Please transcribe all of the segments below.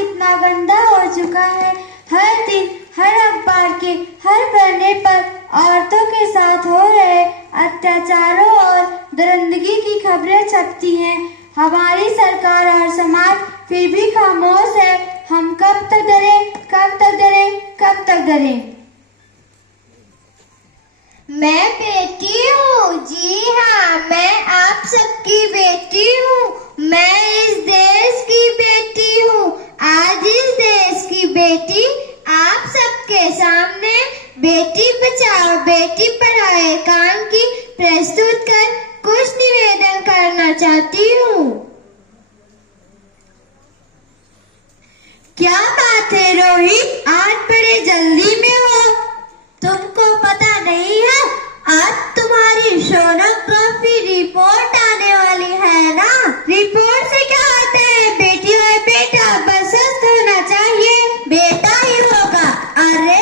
कितना गंदा हो चुका है। हर दिन हर अखबार के हर पन्ने पर औरतों के साथ हो रहे अत्याचारों और दरिंदगी की खबरें छपती हैं। हमारी सरकार और समाज फिर भी खामोश है। हम कब तक डरें, कब तक डरें, कब तक डरें? मैं बेटी हूँ, जी हाँ, मैं आप सबकी बेटी हूँ। मैं इस देश की बेटी हूँ। आज इस देश की बेटी आप सबके सामने बेटी बचाओ बेटी पढ़ाओ काम की प्रस्तुत कर कुछ निवेदन करना चाहती हूँ। क्या बात है रोहित, आज बड़े जल्दी में हो? तुमको पता नहीं है, आज तुम्हारी सोनोग्राफी रिपोर्ट आने वाली है ना? रिपोर्ट से क्या होता है? बेटी और बेटा बस स्वस्थ होना चाहिए। बेटा ही होगा। अरे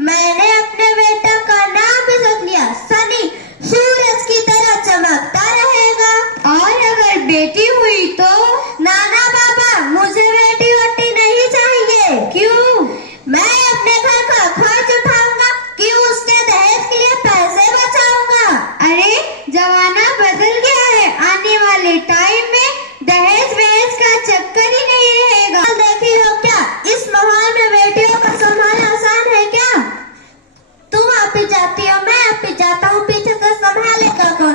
मैंने अपने बेटा का नाम भी रख लिया, सनी, सूरज की तरह चमकता रहेगा। और अगर बेटी हुई तो? नाना बाबा, मुझे बेटी वोटी नहीं चाहिए। क्यों? मैं अपने घर का खर्च उठाऊंगा कि उसके दहेज के लिए पैसे बचाऊंगा। अरे जमाना बदल गया है, आने वाले टाइम में दहेज वहेज का चक्कर ही नहीं रहेगा। देखी हो क्या, इस माहौल में बेटियों का संभालना आसान है क्या? तुम आप ही जाती हो, मैं आप ही जाता हूँ, पीछे से संभालेगा कौन?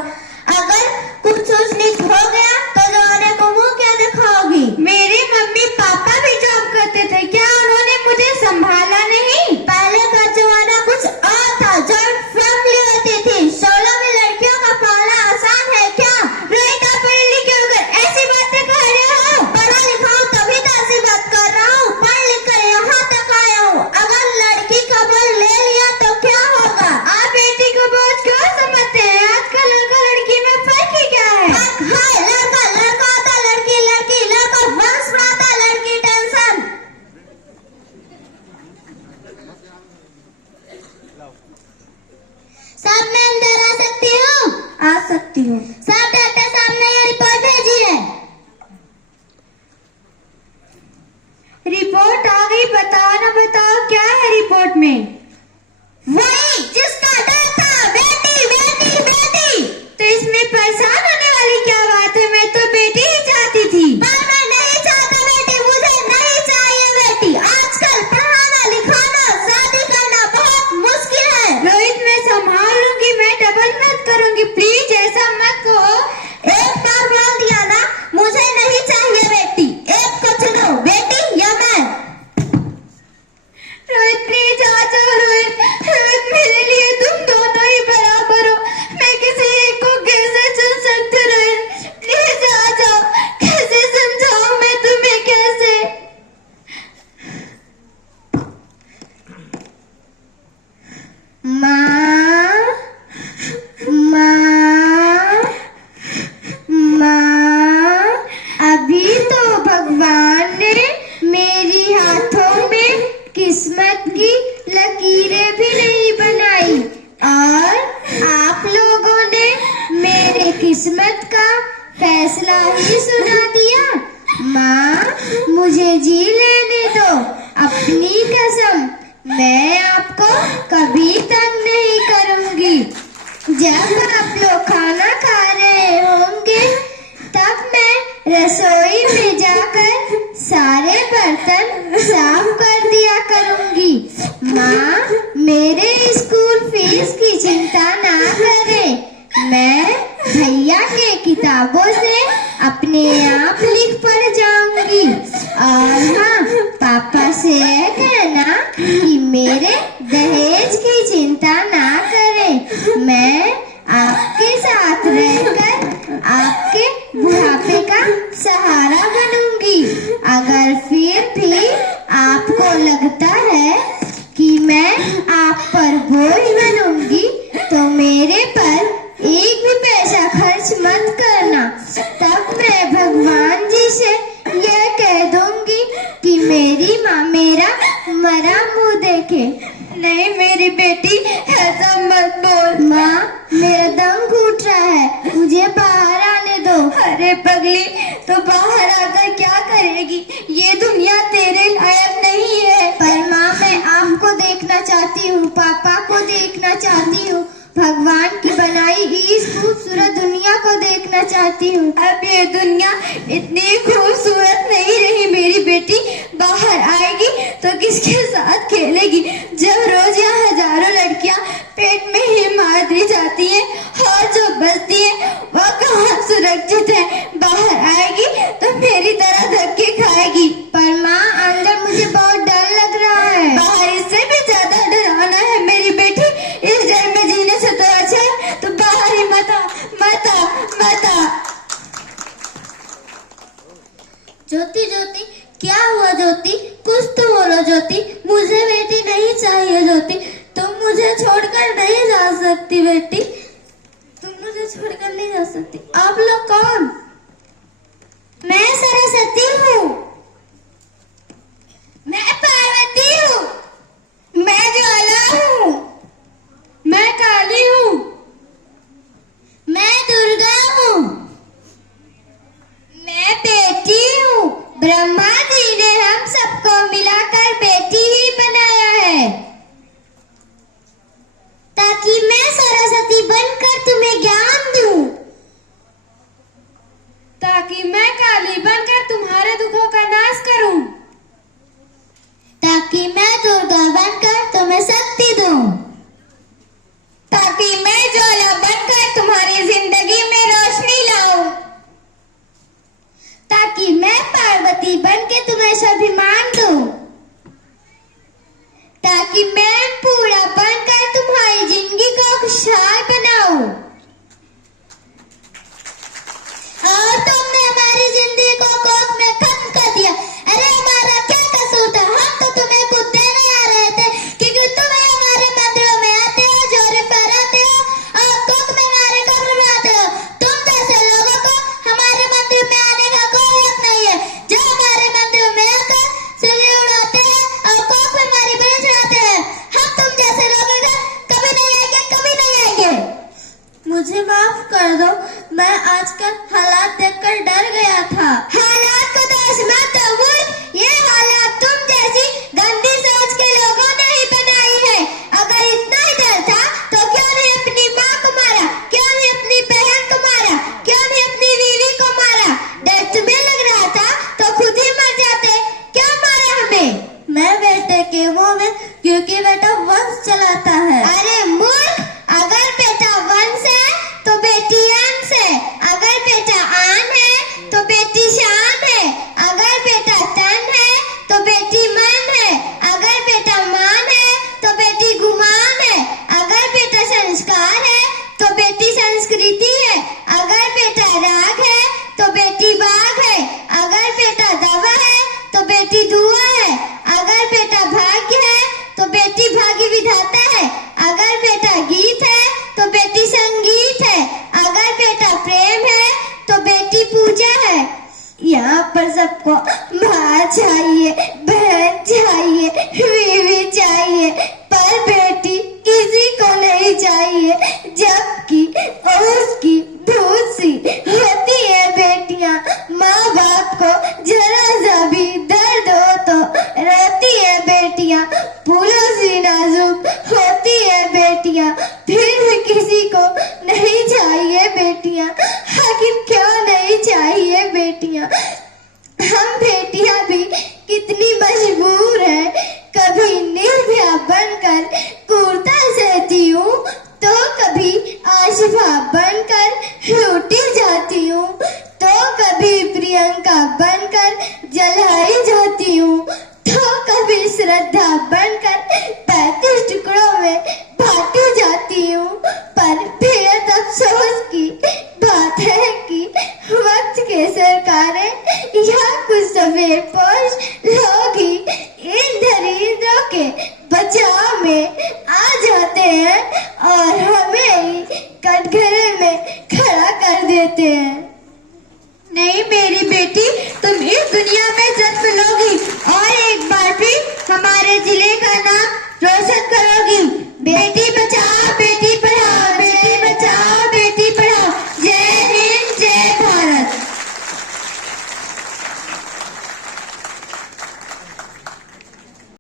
अगर कुछ नीच हो गया तो जमाने को मुंह क्या दिखाओगी? मेरे मम्मी पापा भी जॉब करते थे, क्या उन्होंने मुझे संभाला नहीं? पहले का जमाना कुछ और था, जॉइंट फैमिली होती थी। 16 में लड़कियों का पालना आसान है क्या? रोहित, आप पढ़े लिखे होकर ऐसी बातें कह रहे हो? पढ़ा लिखा हूँ तभी तो ऐसी बात कर रहा हूँ। पढ़ लिख कर यहाँ तक आया हूँ। अगर लड़की का बोझ ले लिया तो क्या होगा? आप बेटी को बोझ क्यों समझते हैं? आजकल लड़का लड़की में फर्क ही क्या है? हाय, लड़का लड़का होता, लड़की लड़की, लड़का वंश बनाता, लड़की टेंशन। साहब मैं अंदर आ सकती हूँ? आ सकती हूँ। साहब डॉक्टर साहब ने ये रिपोर्ट भेजी है। रिपोर्ट आ गई, बताओ ना, बताओ क्या है रिपोर्ट में? वही जिसका डर था, बेटी बेटी बेटी। तो इसमें परेशान होने वाली क्या बात है? मैं तो बेटी ही चाहती थी। पर मैं नहीं चाहता बेटी, मुझे नहीं चाहिए बेटी। आजकल पढ़ाना लिखाना शादी करना बहुत मुश्किल है। रोहित, मैं संभाल लूंगी, मैं डबल मेहनत करूंगी, प्लीज ऐसा मत कहो। एक बार बोल दिया ना, मुझे नहीं चाहिए बेटी। एक को चुनो, बेटी या मैं। रोहित प्लीज आ जाओ। रोहित, रोहित मेरे लिए तुम दोनों ही बराबर हो, मैं किसी एक को कैसे चुन सकती? रोहित प्लीज आ जाओ। कैसे समझाऊं मैं तुम्हें, कैसे? माँ, माँ, माँ, अभी तो भगवान ने मेरी हाथों में किस्मत की लकीरें भी नहीं बनाई और आप लोगों ने मेरे किस्मत का फैसला ही सुना दिया। माँ, मुझे जी लेने दो, अपनी कसम, मैं आपको कभी तंग नहीं करूंगी। जब आप लोग खाना खा रहे होंगे तब मैं रसोई में जाकर सारे बर्तन साफ कर दिया करूंगी। माँ, मेरे स्कूल फीस की चिंता ना करें, मैं भैया के किताबों से अपने आप लिख पढ़ जाऊंगी। और हाँ, पापा से कहना कि मेरे दहेज की चिंता ना करें, मैं आपके साथ रहकर आपके बुढ़ापे का सहारा बनूंगी। अगर फिर भी आपको लगता है कि मैं आप पर बोझ बनूंगी तो मेरे पर एक भी पैसा खर्च मत करना। तब मैं भगवान जी से यह कह दूंगी कि मेरी माँ मेरा मरा मुंह देखे। नहीं मेरी बेटी, ऐसा मत बोल। माँ, मेरा दम घुट रहा है, मुझे बाहर आने दो। अरे पगली, तो बाहर आकर क्या करेगी? ये दुनिया तेरे चाहती हूँ, पापा को देखना चाहती हूँ, भगवान की बनाई इस खूबसूरत दुनिया को देखना चाहती हूँ। अब ये दुनिया इतनी खूबसूरत नहीं रही। मेरी बेटी बाहर आएगी तो किसके साथ खेलेगी? जब रोज यहाँ हजारों लड़कियाँ पेट में ही मार दी जाती हैं और जो बचती है वो कहाँ सुरक्षित है? बाहर आएगी तो मेरी तरह धक्के खाएगी। पर माँ, अंदर मुझे बहुत डर लग रहा है। बाहर इससे भी ज्यादा डरावना है मेरी बेटी। इस डर में जीने से तो अच्छा है तो बाहर ही मत आ। ज्योति, ज्योति, क्या हुआ ज्योति? कुछ तो बोलो ज्योति। मुझे बेटी नहीं चाहिए ज्योति, तुम मुझे छोड़कर नहीं जा सकती बेटी, तुम मुझे छोड़कर नहीं जा सकती। आप लोग कौन? मैं सरस्वती हूँ, मैं पार्वती हूँ, मैं ज्वाला हूँ, मैं काली हूँ, मैं दुर्गा हूँ, मैं बेटी हूँ। ब्रह्मा जी ने हम सबको मिलाकर बेटी ही बनाया है ताकि मैं सरस्वती बनकर तुम्हें ज्ञान दूं, ताकि मैं काली बनकर तुम्हारे दुखों का नाश करूं, ताकि मैं दुर्गा बनकर तुम्हें शक्ति दूं, ताकि मैं ज्वाला बनकर तुम्हारी जिंदगी में रोशनी लाऊं, ताकि मैं पार्वती बनके तुम्हें स्वाभिमान दूं, ताकि मैं पूरा बनकर तुम्हारी जिंदगी को खुशहाल बनाऊं। और तुमने हमारी जिंदगी को कोख में खत्म कर दिया। अरे हमारा क्या कसूर था? हम तो तुम्हें कुछ देने आ रहे थे क्योंकि तुम्हें हमारे मंदिरों में आते हो, जोरे फहराते हो और कोख में हमारे कब्र में आते हो। तुम जैसे लोगों को हमारे मंदिर में आने का कोई हक नहीं है। जो हमारे मंदिर में आकर सिरे उड़ाते हैं और कोख में हमारी बलि चढ़ाते हैं, हम तुम जैसे लोगों का कभी नहीं आएंगे, कभी नहीं आएंगे। मुझे माफ कर दो, मैं आजकल हालात देखकर डर गया था। हालात को दोष मत दो मूर्ख, ये हालात तुम जैसी गंदी सोच के लोगों ने ही बनाई है। अगर इतना ही डर था तो क्यों नहीं अपनी माँ को मारा, क्यों नहीं अपनी बहन को मारा, क्यों नहीं अपनी बीवी को मारा? डर तुम्हें लग रहा था तो खुद ही मर जाते, क्यों मारा हमें? मैं बेटे के मुंह में क्योंकि बेटा वंश चलाता है। अरे मूर्ख, अगर बेटा वंश है तो बेटी अंश है, अगर बेटा आन है तो बेटी शान है, अगर बेटा तन है तो बेटी मन है, अगर बेटा मान है तो बेटी गुमान है, अगर बेटा संस्कार है तो बेटी संस्कृति है, अगर बेटा राग है तो बेटी बाग है, अगर बेटा दवा है तो बेटी दुआ है, अगर बेटा भाग्य है तो बेटी भाग्य विधाता है, अगर बेटा गीत है तो बेटी संगीत है, अगर बेटा प्रेम है तो बेटी पूजा है। यहाँ पर सबको माँ चाहिए, बहन चाहिए, बीवी चाहिए, पर बेटी किसी को नहीं चाहिए, जबकि उसकी बहुत सी होती है बेटियाँ। माँ बाप को जरा सा भी दर्द हो तो रोती है बेटियाँ, फूलों सी नाजुक होती है बेटियाँ, फिर भी किसी को नहीं चाहिए बेटियाँ। आखिर क्यों नहीं चाहिए बेटियाँ? हम बेटियाँ भी कितनी मजबूर हैं। कभी निर्भया बनकर कुर्ता सहती हूँ तो कभी आशिफा बनकर लूटी जाती हूँ, तो कभी प्रियंका बनकर जलाई जाती हूँ, तो कभी श्रद्धा बनकर 35 टुकड़ों में बांटी जाती हूँ। पर बेहद अफसोस की बात है कि वक्त के सरकारें या कुछ सफेद पोश लोग